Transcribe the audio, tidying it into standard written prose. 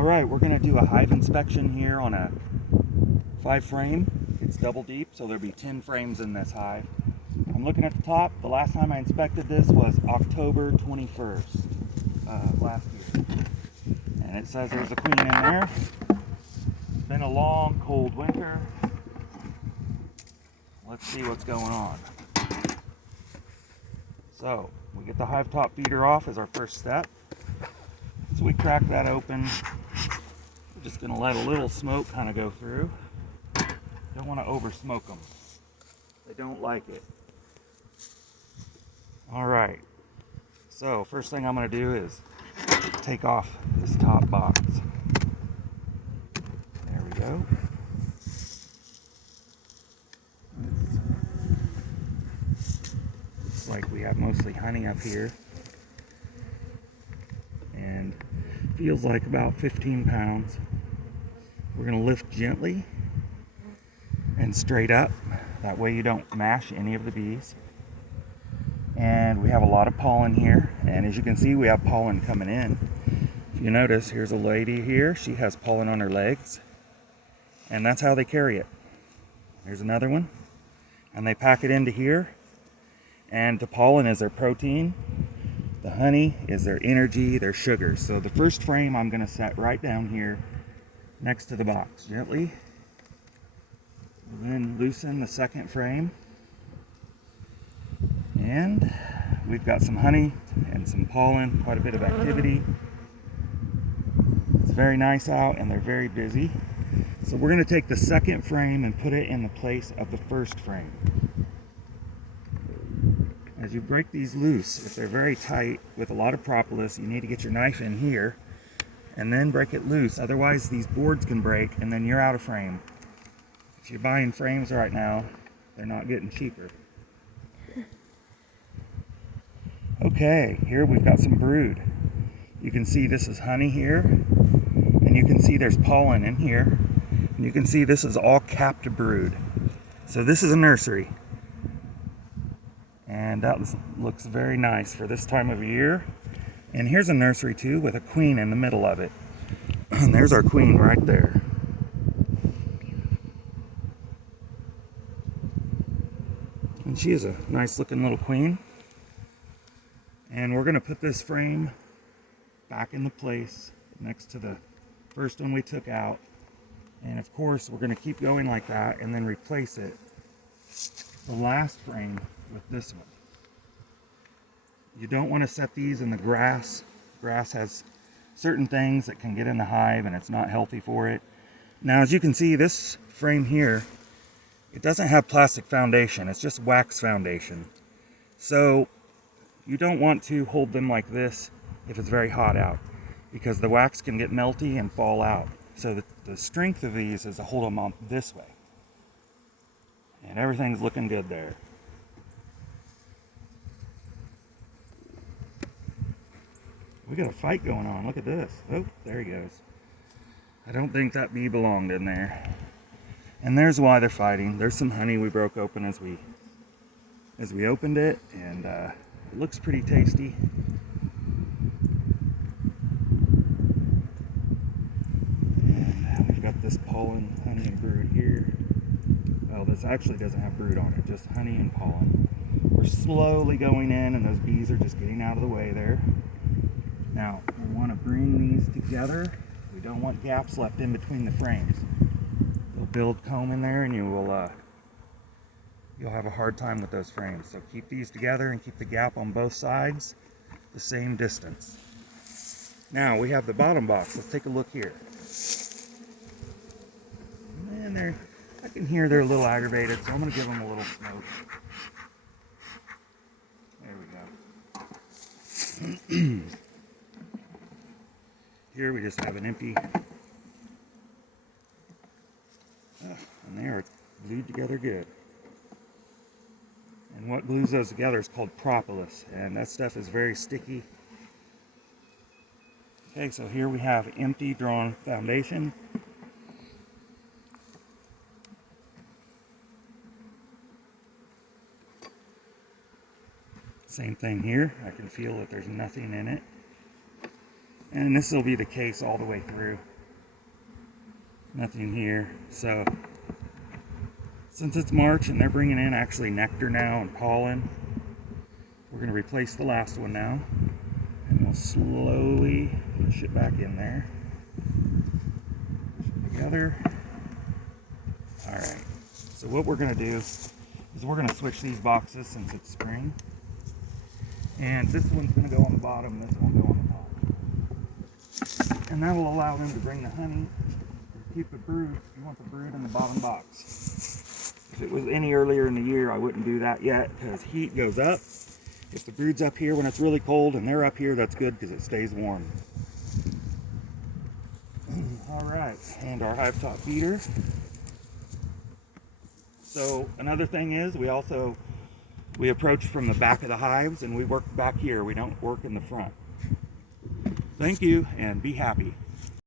Alright, we're going to do a hive inspection here on a 5 frame. It's double deep, so there'll be 10 frames in this hive. I'm looking at the top. The last time I inspected this was October 21st last year. And it says there's a queen in there. It's been a long, cold winter. Let's see what's going on. So, we get the hive top feeder off as our first step. So we crack that open. We're just going to let a little smoke kind of go through. Don't want to over smoke them. They don't like it. Alright, so first thing I'm going to do is take off this top box. There we go. Looks like we have mostly honey up here. And feels like about 15 pounds. We're going to lift gently and straight up. That way you don't mash any of the bees. And we have a lot of pollen here. And as you can see, we have pollen coming in. If you notice, here's a lady here. She has pollen on her legs. And that's how they carry it. Here's another one. And they pack it into here. And the pollen is their protein. The honey is their energy, their sugar. So the first frame I'm going to set right down here next to the box, gently. And then loosen the second frame. And we've got some honey and some pollen, quite a bit of activity. It's very nice out and they're very busy. So we're going to take the second frame and put it in the place of the first frame. As you break these loose, if they're very tight with a lot of propolis, you need to get your knife in here and then break it loose. Otherwise these boards can break and then you're out of frame. If you're buying frames right now, they're not getting cheaper. Okay, here we've got some brood. You can see this is honey here, and you can see there's pollen in here, and you can see this is all capped brood. So this is a nursery. And that looks very nice for this time of year. And here's a nursery too with a queen in the middle of it. And there's our queen right there. And she is a nice looking little queen. And we're going to put this frame back in the place next to the first one we took out. And of course we're going to keep going like that and then replace it, the last frame, with this one. You don't want to set these in the grass. Grass has certain things that can get in the hive and it's not healthy for it. Now as you can see, this frame here, it doesn't have plastic foundation, it's just wax foundation. So you don't want to hold them like this if it's very hot out, because the wax can get melty and fall out. So the strength of these is to hold them on this way. And everything's looking good there. We got a fight going on. Look at this. Oh, there he goes. I don't think that bee belonged in there. And there's why they're fighting. There's some honey we broke open as we opened it, and it looks pretty tasty. And we've got this pollen, honey, and brood here. Well, this actually doesn't have brood on it, just honey and pollen. We're slowly going in, and those bees are just getting out of the way there. Now, we want to bring these together. We don't want gaps left in between the frames. They'll build comb in there, and you'll have a hard time with those frames. So keep these together and keep the gap on both sides the same distance. Now we have the bottom box. Let's take a look here. And I can hear they're a little aggravated, so I'm going to give them a little smoke. There we go. Here we just have an empty, and they are glued together good. And what glues those together is called propolis, and that stuff is very sticky. Okay, so here we have empty drawn foundation. Same thing here. I can feel that there's nothing in it. And this will be the case all the way through. Nothing here. So since it's March and they're bringing in actually nectar now and pollen, we're going to replace the last one now. And we'll slowly push it back in there. Push it together. Alright. So what we're going to do is we're going to switch these boxes since it's spring. And this one's going to go on the bottom, this one will go on the top. And that'll allow them to bring the honey. Keep the brood. You want the brood in the bottom box. If it was any earlier in the year, I wouldn't do that yet because heat goes up. If the brood's up here when it's really cold and they're up here, that's good because it stays warm. All right, and our hive top feeder. So another thing is we approach from the back of the hives and we work back here. We don't work in the front. Thank you and be happy.